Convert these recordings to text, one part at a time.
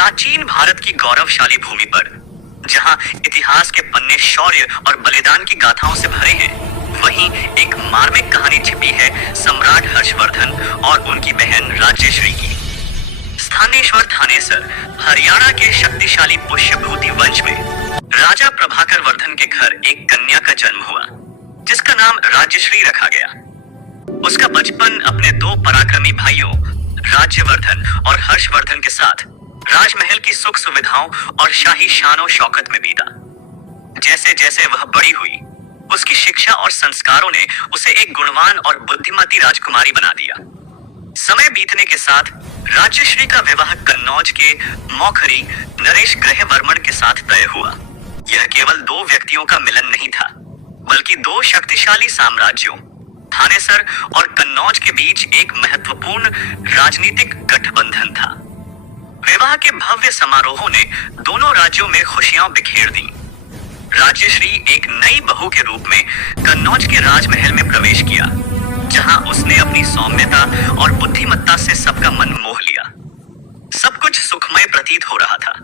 प्राचीन भारत की गौरवशाली भूमि पर, जहां इतिहास के पन्ने शौर्य और बलिदान की गाथाओं से भरे हैं, वहीं एक मार्मिक कहानी छिपी है सम्राट हर्षवर्धन और उनकी बहन राज्यश्री की। स्थानेश्वर थानेसर हरियाणा के शक्तिशाली पुष्यभूति वंश में राजा प्रभाकर वर्धन के घर एक कन्या का जन्म हुआ, जिसका नाम राज्यश्री रखा गया। उसका बचपन अपने दो पराक्रमी भाइयों राज्यवर्धन और हर्षवर्धन के साथ राजमहल की सुख सुविधाओं और शाही शानो शौकत में बीता। जैसे जैसे वह बड़ी हुई, उसकी शिक्षा और संस्कारों ने उसे एक गुणवान और बुद्धिमती राजकुमारी बना दिया। समय बीतने के साथ राज्यश्री का विवाह कन्नौज के मौखरी नरेश ग्रहवर्मन के साथ तय हुआ। यह केवल दो व्यक्तियों का मिलन नहीं था, बल्कि दो शक्तिशाली साम्राज्यों थानेसर और कन्नौज के बीच एक महत्वपूर्ण राजनीतिक गठबंधन था। विवाह के भव्य समारोहों ने दोनों राज्यों में खुशियां बिखेर दी। राज्यश्री एक नई बहू के रूप में कन्नौज के राजमहल में प्रवेश किया, जहां उसने अपनी सौम्यता और बुद्धिमत्ता से सबका मन मोह लिया। सब कुछ सुखमय प्रतीत हो रहा था,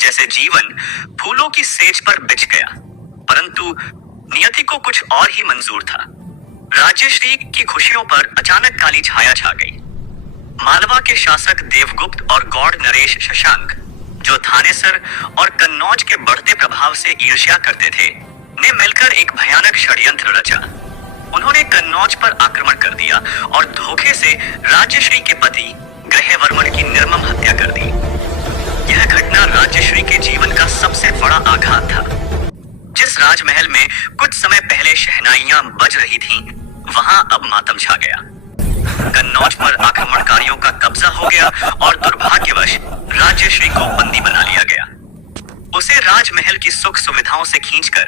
जैसे जीवन फूलों की सेज पर बिछ गया। परंतु नियति को कुछ और ही मंजूर था। राज्यश्री की खुशियों पर अचानक काली छाया छा गई। मालवा के शासक देवगुप्त और गौड़ नरेश शशांक, जो थानेसर और कन्नौज के बढ़ते प्रभाव से ईर्ष्या करते थे, ने मिलकर एक भयानक षड्यंत्र रचा। उन्होंने कन्नौज पर आक्रमण कर दिया और धोखे से राज्यश्री के पति ग्रहवर्मन की निर्मम हत्या कर दी। यह घटना राज्यश्री के जीवन का सबसे बड़ा आघात था। जिस राजमहल में कुछ समय पहले शहनाइयां बज रही थीं, वहां अब मातम छा गया। कन्नौज पर आक्रमणकारियों का कब्जा हो गया और दुर्भाग्यवश राज्यश्री को बंदी बना लिया गया। उसे राजमहल की सुख सुविधाओं से खींचकर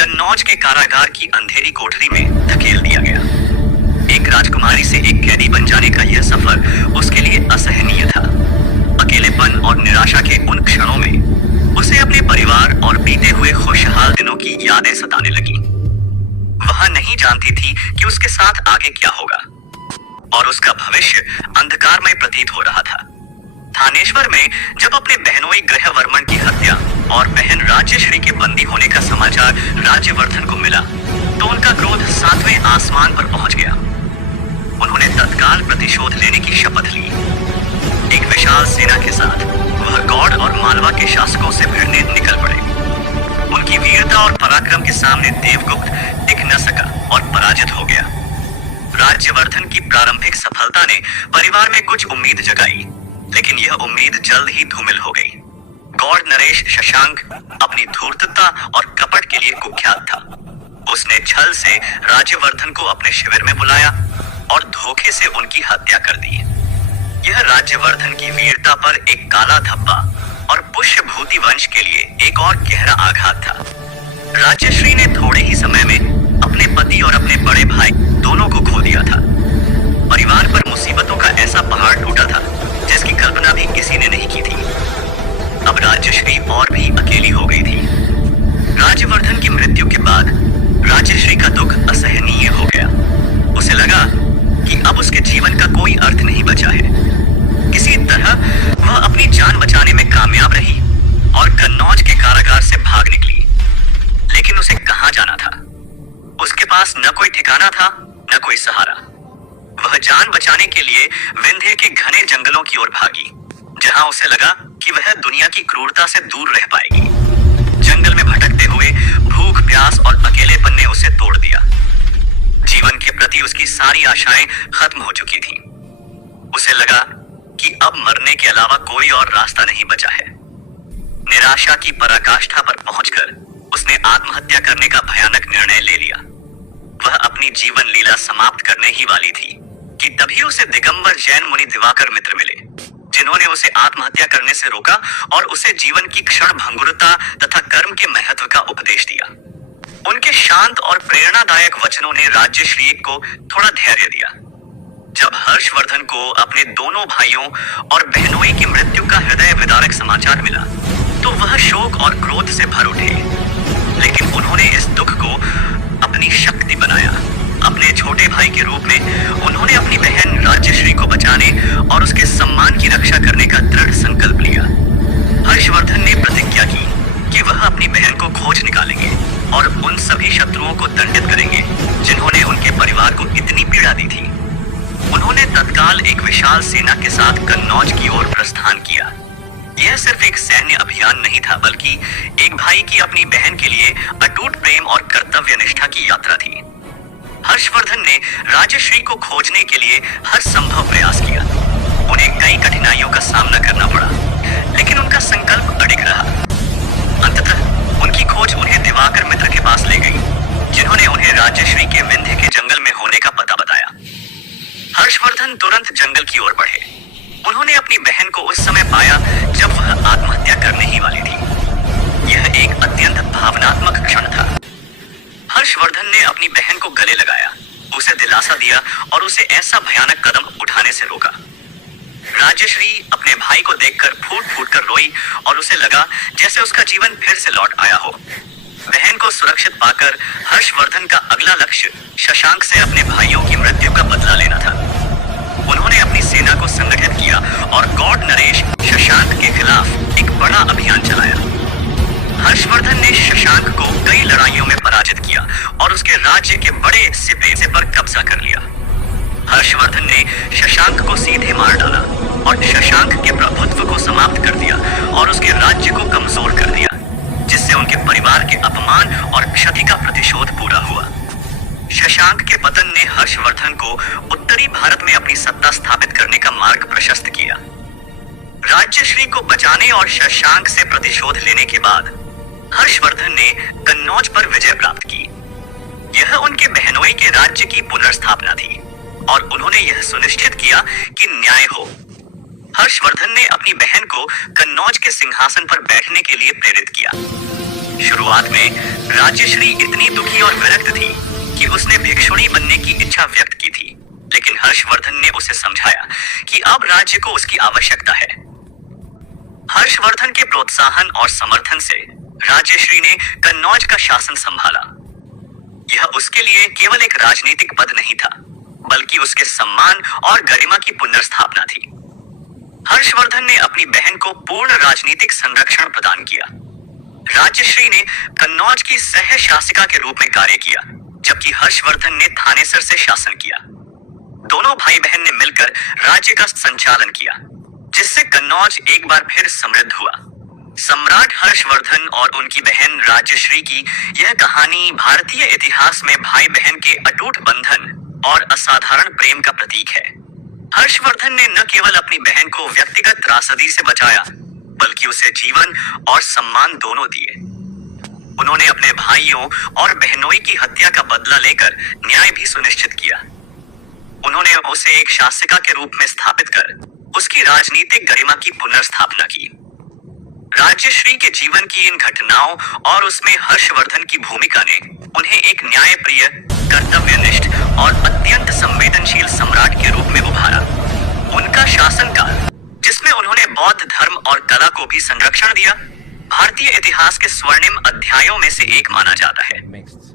कन्नौज के कारागार की अंधेरी कोठरी में धकेल दिया गया। एक राजकुमारी से एक कैदी बन जाने का यह सफर उसके लिए असहनीय था। अकेलेपन और निराशा के उन क्षणों में उसे अपने परिवार और बीते हुए खुशहाल दिनों की यादें सताने लगी। वह नहीं जानती थी कि उसके साथ आगे क्या होगा, और उसका भविष्य अंधकारमय प्रतीत हो रहा था। थानेश्वर में जब अपने बहनोई ग्रहवर्मन की हत्या और बहन राज्यश्री के बंदी होने का समाचार राज्यवर्धन को मिला, तो उनका क्रोध 7वें आसमान पर पहुंच गया। उन्होंने तत्काल प्रतिशोध लेने की शपथ ली। एक विशाल सेना के साथ वह गौड़ और मालवा के शासकों से भिड़ने निकल पड़े। उनकी वीरता और पराक्रम के सामने देवगुप्त टिक न सका और पराजित हो गया। राज्यवर्धन की प्रारंभिक सफलता ने परिवार में कुछ उम्मीद जगाई, लेकिन यह उम्मीद जल्द ही धूमिल हो गई। गौड़ नरेश शशांक अपनी धूर्तता और कपट के लिए कुख्यात था। उसने छल से राज्यवर्धन को अपने शिविर में बुलाया और धोखे से उनकी हत्या कर दी। यह राज्यवर्धन की वीरता पर एक काला धब्बा और पुष्यभूति वंश के लिए एक और गहरा आघात था। राज्यश्री ने थोड़े ही समय में अपने पति और अपने बड़े भाई दोनों को खो दिया था। परिवार पर मुसीबतों का ऐसा पहाड़ टूटा था जिसकी कल्पना भी किसी ने नहीं की थी। अब राज्यश्री और भी अकेली हो गई थी। राज्यवर्धन की मृत्यु के बाद राज्यश्री का दुख असहनीय हो गया। उसे लगा कि अब उसके जीवन का कोई अर्थ नहीं बचा है। किसी तरह वह अपनी जान बचाने में कामयाब रही और कन्नौज के कारागार से भाग निकली। लेकिन उसे कहां जाना था? उसके पास न कोई ठिकाना था, न कोई सहारा। वह जान बचाने के लिए विंध्य के घने जंगलों की ओर भागी, जहां उसे लगा कि वह दुनिया की क्रूरता से दूर रह पाएगी। जंगल में भटकते हुए भूख, प्यास और अकेलेपन ने उसे तोड़ दिया। जीवन के प्रति उसकी सारी आशाएं खत्म हो चुकी थीं। उसे लगा कि अब मरने के अलावा कोई और रास्ता नहीं बचा है। निराशा की पराकाष्ठा पर पहुंचकर उसने आत्महत्या करने का भयानक निर्णय ले लिया। वह अपनी जीवन लीला समाप्त करने ही वाली थी कि तभी उसे दिगंबर जैन मुनि दिवाकर मित्र मिले, जिन्होंने उसे आत्महत्या करने से रोका और उसे जीवन की क्षण भंगुरता तथा कर्म के महत्व का उपदेश दिया। उनके शांत और प्रेरणादायक वचनों ने राज्यश्री को थोड़ा धैर्य दिया। जब हर्षवर्धन को अपने दोनों भाइयों और बहनोई की मृत्यु का हृदय विदारक समाचार मिला, तो वह शोक और क्रोध से भर उठे। लेकिन उन्होंने इस दुख को अपनी शक्ति बनाया। अपने छोटे भाई के रूप में उन्होंने अपनी बहन राज्यश्री को बचाने और उसके सम्मान की रक्षा करने का दृढ़ संकल्प लिया। सेना के साथ कन्नौज की ओर प्रस्थान किया। यह सिर्फ एक सैन्य अभियान नहीं था, बल्कि एक भाई की अपनी बहन के लिए अटूट प्रेम और कर्तव्य निष्ठा की यात्रा थी। हर्षवर्धन ने राजश्री को खोजने के लिए हर संभव प्रयास किया। उन्हें कई कठिनाइयों का सामना करना पड़ा, लेकिन उनका संकल्प अडिग रहा। अंततः उनकी खोज उन्हें दिवाकर मित्र के पास ले गई, जिन्होंने उन्हें राजश्री के विंध्य के जंगल में होने का पता बताया। हर्षवर्धन तुरंत जंगल की ओर बढ़े। उन्होंने अपनी बहन को उस समय पाया जब वह आत्महत्या करने ही वाली थी। यह एक अत्यंत भावनात्मक क्षण था। हर्षवर्धन ने अपनी बहन को गले लगाया, उसे दिलासा दिया और उसे ऐसा भयानक कदम उठाने से रोका। राजश्री अपने भाई को देखकर फूट फूट कर रोई और उसे लगा जैसे उसका जीवन फिर से लौट आया हो। बहन को सुरक्षित पाकर हर्षवर्धन का अगला लक्ष्य शशांक से अपने भाइयों की मृत्यु का बदला लेना था। उन्होंने अपनी सेना को संगठित किया और गौड़ नरेश शशांक के खिलाफ एक बड़ा अभियान चलाया। हर्षवर्धन ने शशांक को कई लड़ाइयों में पराजित किया और उसके राज्य के बड़े हिस्से पर कब्जा कर लिया। हर्षवर्धन ने शशांक को सीधे मार डाला और शशांक के प्रभुत्व को समाप्त कर दिया और उसके राज्य को कमजोर कर दिया, जिससे उनके परिवार के अपमान और क्षति का प्रतिशोध पूरा हुआ। शशांक के पतन ने हर्षवर्धन को उत्तरी भारत में अपनी सत्ता स्थापित करने का मार्ग प्रशस्त किया। राज्यश्री को बचाने और शशांक से प्रतिशोध लेने के बाद हर्षवर्धन ने कन्नौज पर विजय प्राप्त की। यह उनके बहनोई के राज्य की पुनर्स्थापना थी और उन्होंने यह सुनिश्चित किया कि न्याय हो। हर्षवर्धन ने अपनी बहन को कन्नौज के सिंहासन पर बैठने के लिए प्रेरित किया। शुरुआत में राजश्री इतनी दुखी और विरक्त थी कि उसने भिक्षुणी बनने की इच्छा व्यक्त की थी, लेकिन हर्षवर्धन ने उसे समझाया कि अब राज्य को उसकी आवश्यकता है। हर्षवर्धन के प्रोत्साहन और समर्थन से राजश्री ने कन्नौज का शासन संभाला। यह उसके लिए केवल एक राजनीतिक पद नहीं था, बल्कि उसके सम्मान और गरिमा की पुनर्स्थापना थी। हर्षवर्धन ने अपनी बहन को पूर्ण राजनीतिक संरक्षण प्रदान किया। राजश्री ने कन्नौज की सह शासिका के रूप में कार्य किया, जबकि हर्षवर्धन ने थानेसर से शासन किया। दोनों भाई बहन ने मिलकर राज्य का संचालन किया, जिससे कन्नौज एक बार फिर समृद्ध हुआ। सम्राट हर्षवर्धन और उनकी बहन राजश्री की यह कहानी भारतीय इतिहास में भाई बहन के अटूट बंधन और असाधारण प्रेम का प्रतीक है। हर्षवर्धन ने न केवल अपनी बहन को व्यक्तिगत त्रासदी से बचाया, बल्कि उसे जीवन और सम्मान दोनों दिए। उन्होंने अपने भाइयों और बहनोई की हत्या का बदला लेकर न्याय भी सुनिश्चित किया। उन्होंने उसे एक शासिका के रूप में स्थापित कर उसकी राजनीतिक गरिमा की पुनर्स्थापना की। राजश्री के जीवन की इन घटनाओं और उसमें हर्षवर्धन की भूमिका ने उन्हें एक न्यायप्रिय, कर्तव्यनिष्ठ और अत्यंत संवेदनशील सम्राट के रूप में उभारा। उनका शासनकाल, जिसमें उन्होंने बौद्ध धर्म और कला को भी संरक्षण दिया, भारतीय इतिहास के स्वर्णिम अध्यायों में से एक माना जाता है।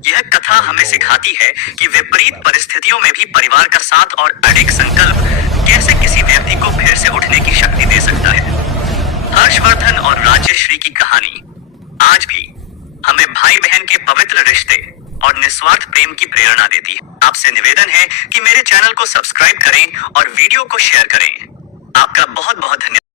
यह कथा हमें सिखाती है कि विपरीत परिस्थितियों में भी परिवार का साथ और अडिग संकल्प कैसे किसी व्यक्ति को फिर से उठने की शक्ति दे सकता है। हर्षवर्धन और राजश्री की कहानी आज भी हमें भाई बहन के पवित्र रिश्ते और निस्वार्थ प्रेम की प्रेरणा देती है। आपसे निवेदन है कि मेरे चैनल को सब्सक्राइब करें और वीडियो को शेयर करें। आपका बहुत बहुत धन्यवाद।